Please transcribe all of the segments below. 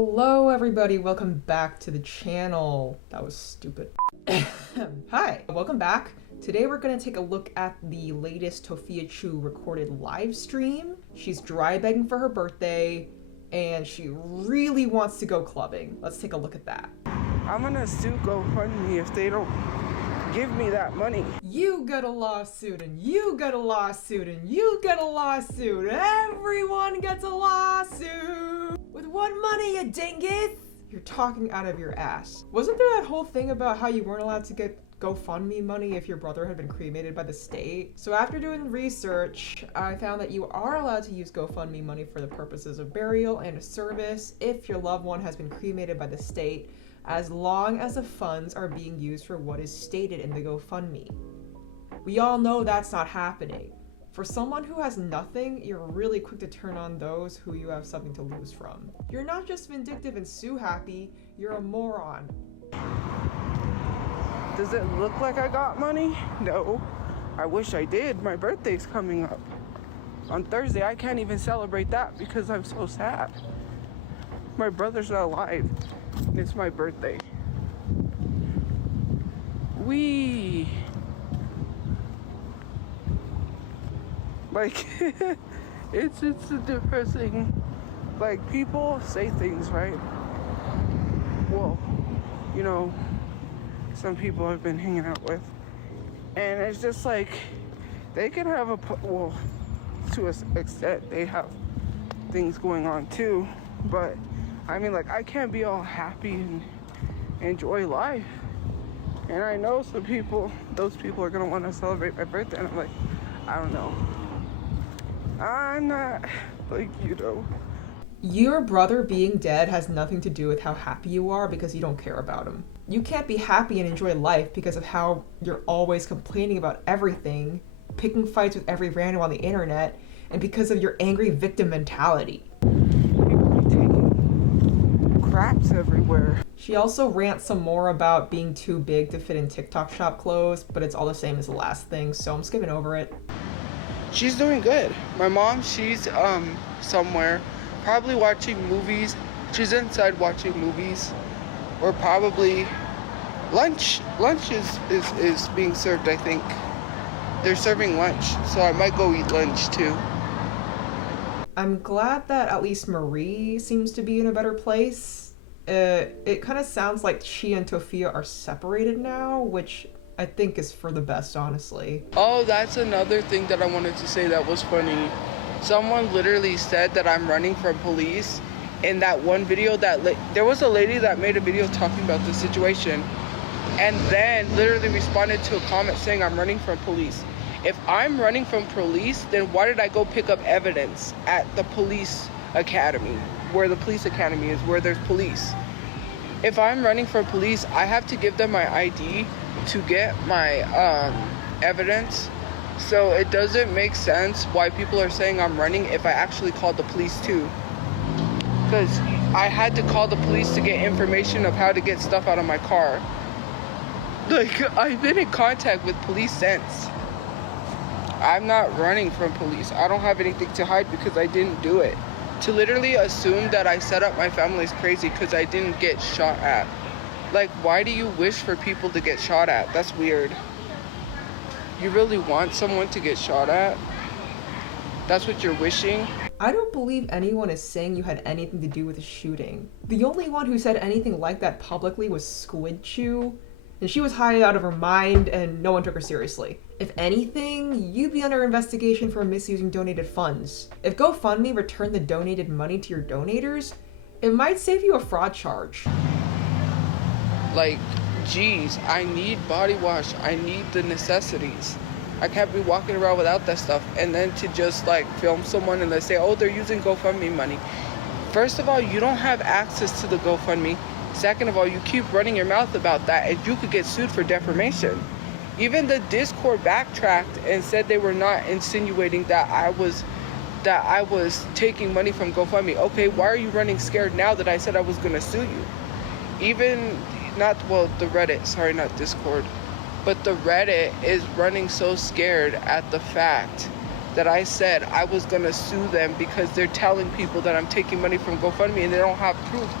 Hello everybody, welcome back to the channel. That was stupid. Hi, welcome back. Today we're gonna take a look at the latest Tophiachu recorded live stream. She's dry begging for her birthday and she really wants to go clubbing. Let's take a look at that. I'm gonna sue GoFundMe if they don't give me that money. You get a lawsuit and you get a lawsuit and you get a lawsuit. Everyone gets a lawsuit. With what money, you dingus? You're talking out of your ass. Wasn't there that whole thing about how you weren't allowed to get GoFundMe money if your brother had been cremated by the state? So after doing research, I found that you are allowed to use GoFundMe money for the purposes of burial and service if your loved one has been cremated by the state, as long as the funds are being used for what is stated in the GoFundMe. We all know that's not happening. For someone who has nothing, you're really quick to turn on those who you have something to lose from. You're not just vindictive and sue happy, you're a moron. Does it look like I got money? No. I wish I did. My birthday's coming up. On Thursday, I can't even celebrate that because I'm so sad. My brother's not alive. And it's my birthday. Like, it's a depressing, like, people say things, right? Well, you know, some people I've been hanging out with, and it's just like, they can have well, to an extent, they have things going on too, but I mean, like, I can't be all happy and enjoy life. And I know some people, those people are gonna want to celebrate my birthday, and I'm like, I don't know. I'm not, like, you know. Your brother being dead has nothing to do with how happy you are because you don't care about him. You can't be happy and enjoy life because of how you're always complaining about everything, picking fights with every random on the internet, and because of your angry victim mentality. People be taking craps everywhere. She also rants some more about being too big to fit in TikTok shop clothes, but it's all the same as the last thing, so I'm skipping over it. She's doing good. My mom, she's somewhere, probably watching movies. She's inside watching movies, or probably lunch is being served. I think they're serving lunch, so I might go eat lunch too. I'm glad that at least Marie seems to be in a better place. It kind of sounds like she and Tophia are separated now, which I think is for the best, honestly. Oh, that's another thing that I wanted to say that was funny. Someone literally said that I'm running from police in that one video. There was a lady that made a video talking about the situation and then literally responded to a comment saying I'm running from police. If I'm running from police, then why did I go pick up evidence at the police academy, where the police academy is, where there's police? If I'm running from police, I have to give them my ID to get my evidence. So it doesn't make sense why people are saying I'm running if I actually called the police too. Because I had to call the police to get information of how to get stuff out of my car. Like, I've been in contact with police since. I'm not running from police. I don't have anything to hide because I didn't do it. To literally assume that I set up my family is crazy because I didn't get shot at. Like, why do you wish for people to get shot at? That's weird. You really want someone to get shot at? That's what you're wishing? I don't believe anyone is saying you had anything to do with the shooting. The only one who said anything like that publicly was Squidchu, and she was high out of her mind and no one took her seriously. If anything, you'd be under investigation for misusing donated funds. If GoFundMe returned the donated money to your donators, it might save you a fraud charge. Like, geez, I need body wash. I need the necessities. I can't be walking around without that stuff. And then to just like film someone and they say, oh, they're using GoFundMe money. First of all, you don't have access to the GoFundMe. Second of all, you keep running your mouth about that and you could get sued for defamation. Even the Discord backtracked and said they were not insinuating that I was taking money from GoFundMe. Okay, why are you running scared now that I said I was gonna sue you? Even the Reddit, sorry, not Discord, but the Reddit is running so scared at the fact that I said I was gonna sue them because they're telling people that I'm taking money from GoFundMe and they don't have proof.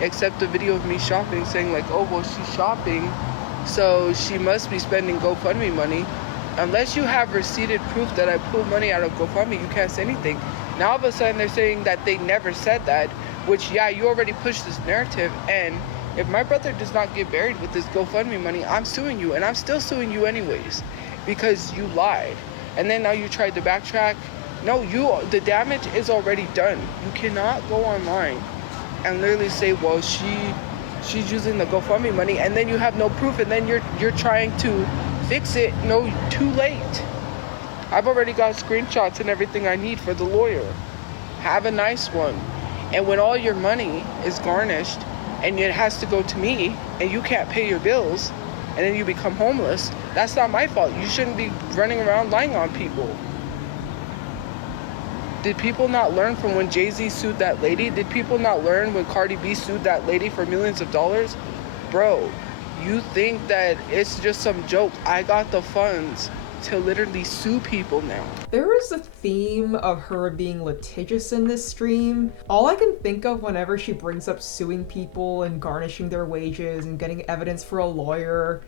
except a video of me shopping saying like, oh, well, she's shopping, so she must be spending GoFundMe money. Unless you have receipted proof that I pulled money out of GoFundMe, you can't say anything. Now all of a sudden they're saying that they never said that, which, yeah, you already pushed this narrative. And if my brother does not get buried with this GoFundMe money, I'm suing you, and I'm still suing you anyways, because you lied. And then now you tried to backtrack. No, the damage is already done. You cannot go online and literally say, well, she's using the GoFundMe money, and then you have no proof, and then you're trying to fix it. No, too late. I've already got screenshots and everything I need for the lawyer. Have a nice one. And when all your money is garnished and it has to go to me and you can't pay your bills and then you become homeless, that's not my fault. You shouldn't be running around lying on people. Did people not learn from when Jay-Z sued that lady? Did people not learn when Cardi B sued that lady for millions of dollars? Bro, you think that it's just some joke. I got the funds to literally sue people now. There is a theme of her being litigious in this stream. All I can think of whenever she brings up suing people and garnishing their wages and getting evidence for a lawyer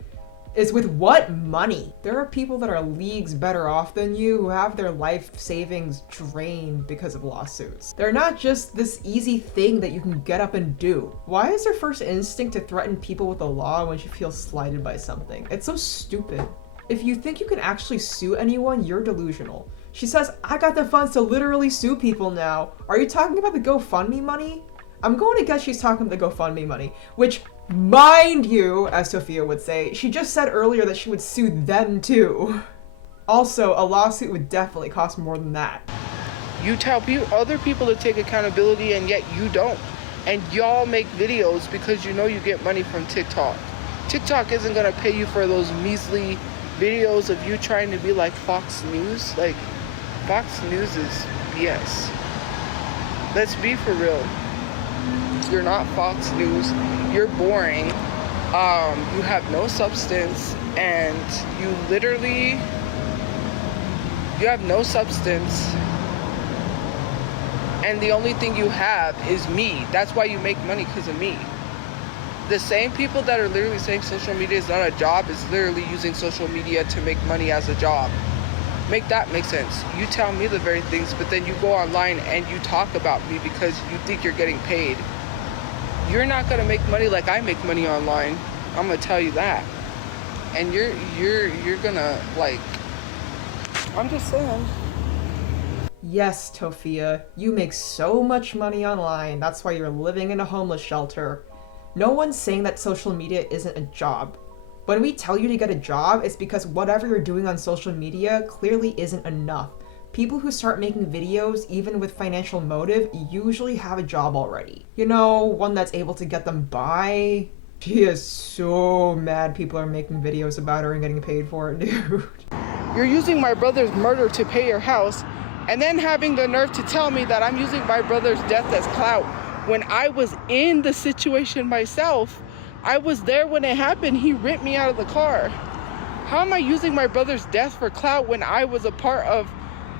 is with what money? There are people that are leagues better off than you who have their life savings drained because of lawsuits. They're not just this easy thing that you can get up and do. Why is her first instinct to threaten people with the law when she feels slighted by something? It's so stupid. If you think you can actually sue anyone, you're delusional. She says, I got the funds to literally sue people now. Are you talking about the GoFundMe money? I'm going to guess she's talking about the GoFundMe money, which, mind you, as Tophia would say, she just said earlier that she would sue them too. Also, a lawsuit would definitely cost more than that. You tell other people to take accountability, and yet you don't. And y'all make videos because you know you get money from TikTok. TikTok isn't gonna pay you for those measly videos of you trying to be like Fox News. Like, Fox News is BS. Let's be for real. You're not Fox News. You're boring. You have no substance, and you have no substance, and the only thing you have is me. That's why you make money, because of me. The same people that are literally saying social media is not a job is literally using social media to make money as a job. Make that make sense. You tell me the very things, but then you go online and you talk about me because you think you're getting paid. You're not gonna make money like I make money online. I'm gonna tell you that. And you're gonna, like, I'm just saying. Yes, Tophia, you make so much money online. That's why you're living in a homeless shelter. No one's saying that social media isn't a job. When we tell you to get a job, it's because whatever you're doing on social media clearly isn't enough. People who start making videos, even with financial motive, usually have a job already. You know, one that's able to get them by. She is so mad people are making videos about her and getting paid for it, dude. You're using my brother's murder to pay your house, and then having the nerve to tell me that I'm using my brother's death as clout. When I was in the situation myself, I was there when it happened. He ripped me out of the car. How am I using my brother's death for clout when I was a part of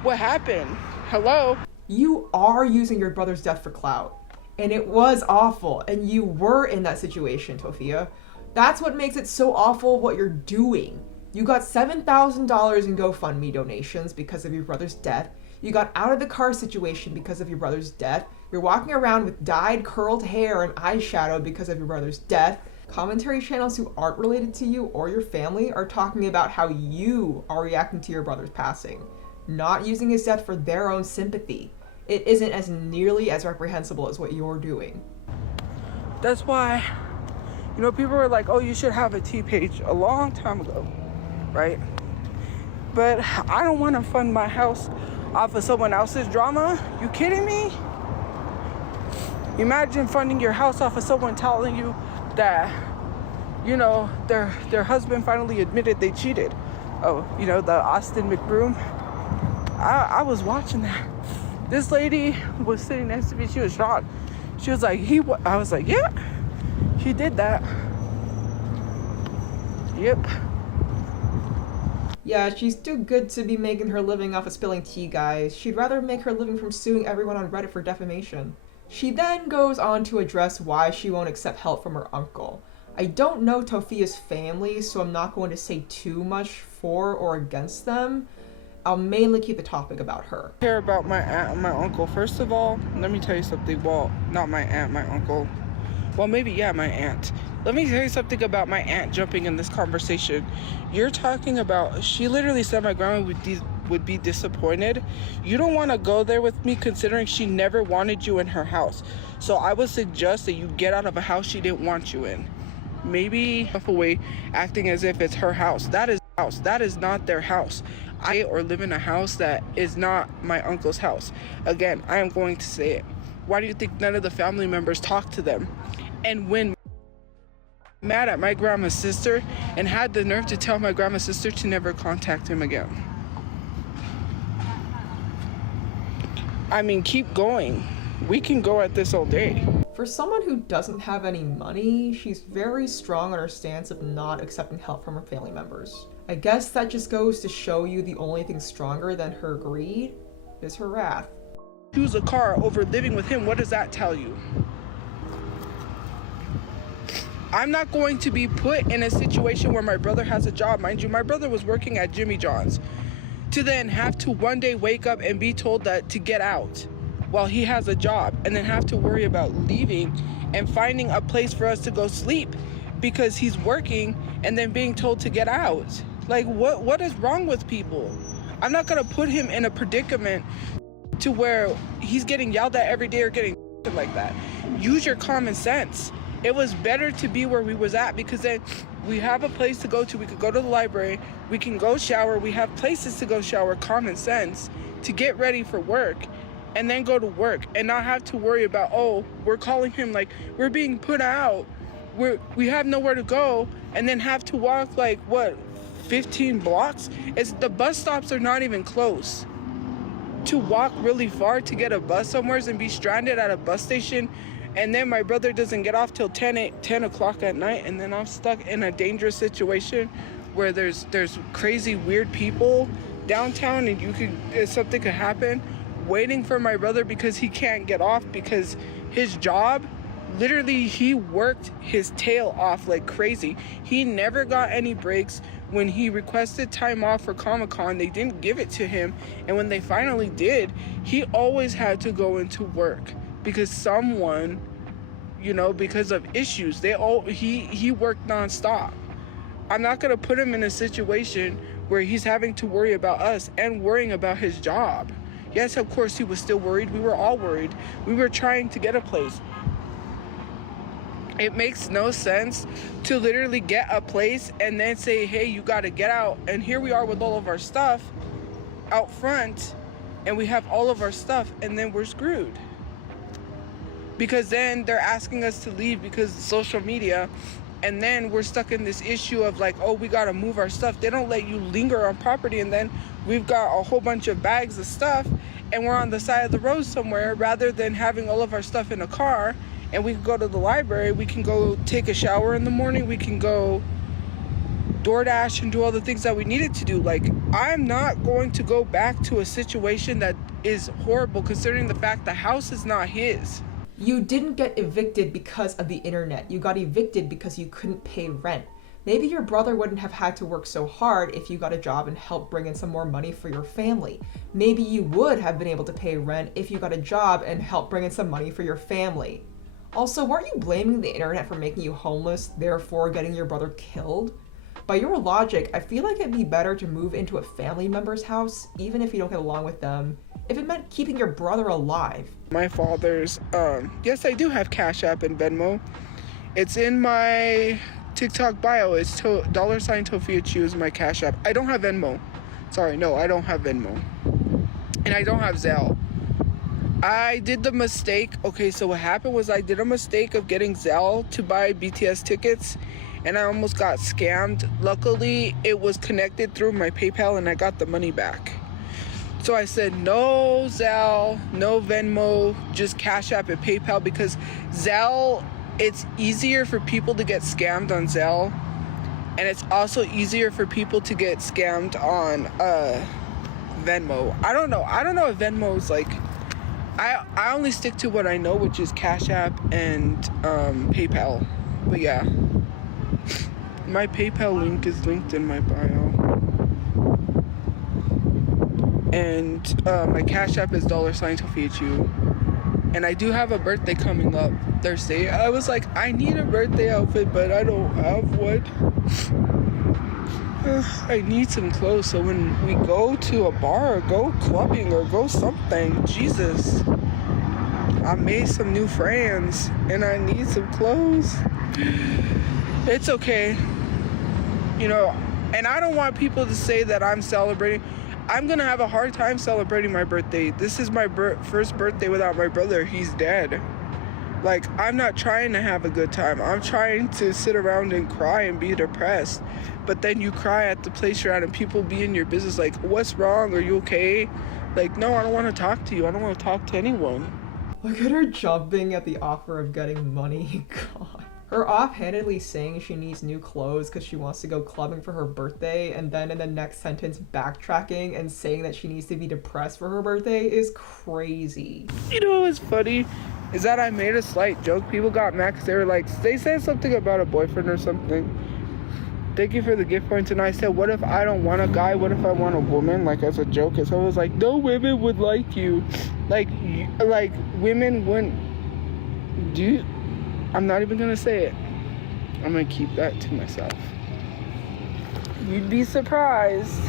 what happened? Hello? You are using your brother's death for clout. And it was awful. And you were in that situation, Tophia. That's what makes it so awful what you're doing. You got $7,000 in GoFundMe donations because of your brother's death. You got out of the car situation because of your brother's death. You're walking around with dyed curled hair and eyeshadow because of your brother's death. Commentary channels who aren't related to you or your family are talking about how you are reacting to your brother's passing, not using his death for their own sympathy. It isn't as nearly as reprehensible as what you're doing. That's why, you know, people were like, oh, you should have a T page a long time ago, right? But I don't want to fund my house off of someone else's drama. You kidding me? Imagine funding your house off of someone telling you that, you know, their husband finally admitted they cheated. Oh, you know, the Austin McBroom. I was watching that. This lady was sitting next to me. She was shocked. She was like, I was like, yeah, he did that. Yep. Yeah, she's too good to be making her living off of spilling tea, guys. She'd rather make her living from suing everyone on Reddit for defamation. She then goes on to address why she won't accept help from her uncle. I don't know Tophia's family, so I'm not going to say too much for or against them. I'll mainly keep the topic about her. I care about my aunt and my uncle. First of all, let me tell you something. Well, not my aunt, my uncle. Well, maybe, yeah, my aunt. Let me tell you something about my aunt jumping in this conversation. You're talking about, she literally said my grandma would be disappointed. You don't want to go there with me considering she never wanted you in her house. So I would suggest that you get out of a house she didn't want you in. Maybe away acting as if it's her house. That is not their house. Or live in a house that is not my uncle's house. Again, I am going to say it. Why do you think none of the family members talk to them? And when mad at my grandma's sister and had the nerve to tell my grandma's sister to never contact him again. I mean, keep going. We can go at this all day. For someone who doesn't have any money, she's very strong on her stance of not accepting help from her family members. I guess that just goes to show you the only thing stronger than her greed is her wrath. Choose a car over living with him. What does that tell you? I'm not going to be put in a situation where my brother has a job. Mind you, my brother was working at Jimmy John's to then have to one day wake up and be told that to get out while he has a job, and then have to worry about leaving and finding a place for us to go sleep because he's working and then being told to get out. Like, what is wrong with people? I'm not gonna put him in a predicament to where he's getting yelled at every day or getting like that. Use your common sense. It was better to be where we was at because then we have a place to go to. We could go to the library, we can go shower, we have places to go shower, common sense, to get ready for work and then go to work and not have to worry about, oh, we're calling him, like, we're being put out, we have nowhere to go, and then have to walk like, what, 15 blocks? The bus stops are not even close. To walk really far to get a bus somewhere and be stranded at a bus station, and then my brother doesn't get off till 10 o'clock at night, and then I'm stuck in a dangerous situation where there's crazy weird people downtown, and something could happen, waiting for my brother because he can't get off because his job, literally he worked his tail off like crazy. He never got any breaks. When he requested time off for Comic-Con, they didn't give it to him, and when they finally did, he always had to go into work because someone, because of issues, he worked nonstop. I'm not gonna put him in a situation where he's having to worry about us and worrying about his job. Yes, of course he was still worried. We were all worried. We were trying to get a place. It makes no sense to literally get a place and then say, hey, you gotta get out. And here we are with all of our stuff out front, and we have all of our stuff, and then we're screwed. Because then they're asking us to leave because of social media, and then we're stuck in this issue of like, oh, we gotta move our stuff. They don't let you linger on property, and then we've got a whole bunch of bags of stuff, and we're on the side of the road somewhere rather than having all of our stuff in a car. And we can go to the library, we can go take a shower in the morning, we can go DoorDash and do all the things that we needed to do. Like, I'm not going to go back to a situation that is horrible considering the fact the house is not his. You didn't get evicted because of the internet. You got evicted because you couldn't pay rent. Maybe your brother wouldn't have had to work so hard if you got a job and helped bring in some more money for your family. Maybe you would have been able to pay rent if you got a job and helped bring in some money for your family. Also, weren't you blaming the internet for making you homeless, therefore getting your brother killed? By your logic, I feel like it'd be better to move into a family member's house, even if you don't get along with them, if it meant keeping your brother alive. My father's, yes, I do have Cash App and Venmo. It's in my TikTok bio. It's $Tophiachu is my Cash App. I don't have Venmo. Sorry, no, I don't have Venmo. And I don't have Zelle. I did the mistake. Okay, so what happened was I did a mistake of getting Zelle to buy BTS tickets, and I almost got scammed. Luckily, it was connected through my PayPal, and I got the money back. So I said, no Zelle, no Venmo, just Cash App and PayPal, because Zelle, it's easier for people to get scammed on Zelle, and it's also easier for people to get scammed on Venmo. I don't know if Venmo is like I only stick to what I know, which is Cash App and PayPal. But yeah, my PayPal link is linked in my bio, and my Cash App is $Tophiachu. And I do have a birthday coming up Thursday. I was like, I need a birthday outfit, but I don't have one. I need some clothes, so when we go to a bar or go clubbing or go something, Jesus, I made some new friends and I need some clothes. It's okay, you know, and I don't want people to say that I'm celebrating. I'm gonna have a hard time celebrating my birthday. This is my first birthday without my brother. He's dead. Like, I'm not trying to have a good time. I'm trying to sit around and cry and be depressed. But then you cry at the place you're at and people be in your business like, what's wrong? Are you okay? Like, no, I don't want to talk to you. I don't want to talk to anyone. Look at her jumping at the offer of getting money. God. Her offhandedly saying she needs new clothes because she wants to go clubbing for her birthday, and then in the next sentence backtracking and saying that she needs to be depressed for her birthday is crazy. You know what's funny? Is that I made a slight joke. People got mad because they were like, they said something about a boyfriend or something. Thank you for the gift points. And I said, what if I don't want a guy? What if I want a woman? Like, as a joke. And so I was like, no women would like you. Like women wouldn't do. I'm not even gonna say it. I'm gonna keep that to myself. You'd be surprised.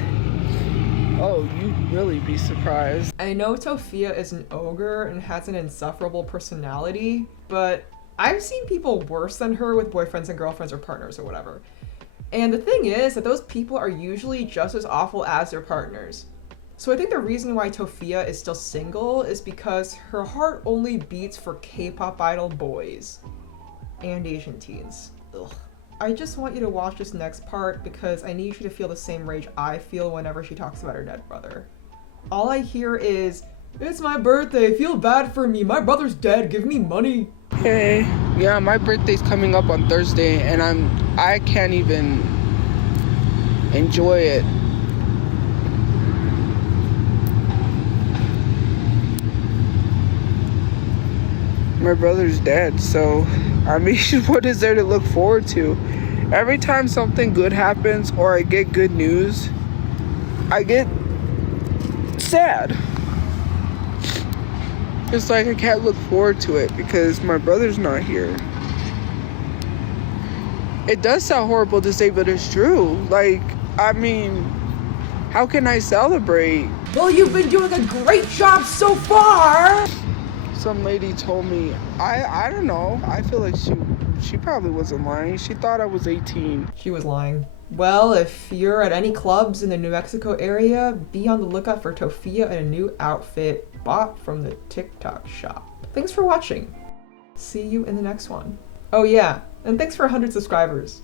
Oh, you'd really be surprised. I know Tophia is an ogre and has an insufferable personality, but I've seen people worse than her with boyfriends and girlfriends or partners or whatever. And the thing is that those people are usually just as awful as their partners. So I think the reason why Tophia is still single is because her heart only beats for K-pop idol boys. And Asian teens. Ugh. I just want you to watch this next part because I need you to feel the same rage I feel whenever she talks about her dead brother. All I hear is, it's my birthday, feel bad for me, my brother's dead, give me money. Hey, yeah, my birthday's coming up on Thursday and I can't even enjoy it. My brother's dead, so I mean, what is there to look forward to? Every time something good happens or I get good news, I get sad. It's like I can't look forward to it because my brother's not here. It does sound horrible to say, but it's true. Like, I mean, how can I celebrate? Well, you've been doing a great job so far! Some lady told me, I don't know, I feel like she probably wasn't lying. She thought I was 18. She was lying. Well, if you're at any clubs in the New Mexico area, be on the lookout for Tophia in a new outfit bought from the TikTok shop. Thanks for watching. See you in the next one. Oh yeah, and thanks for 100 subscribers.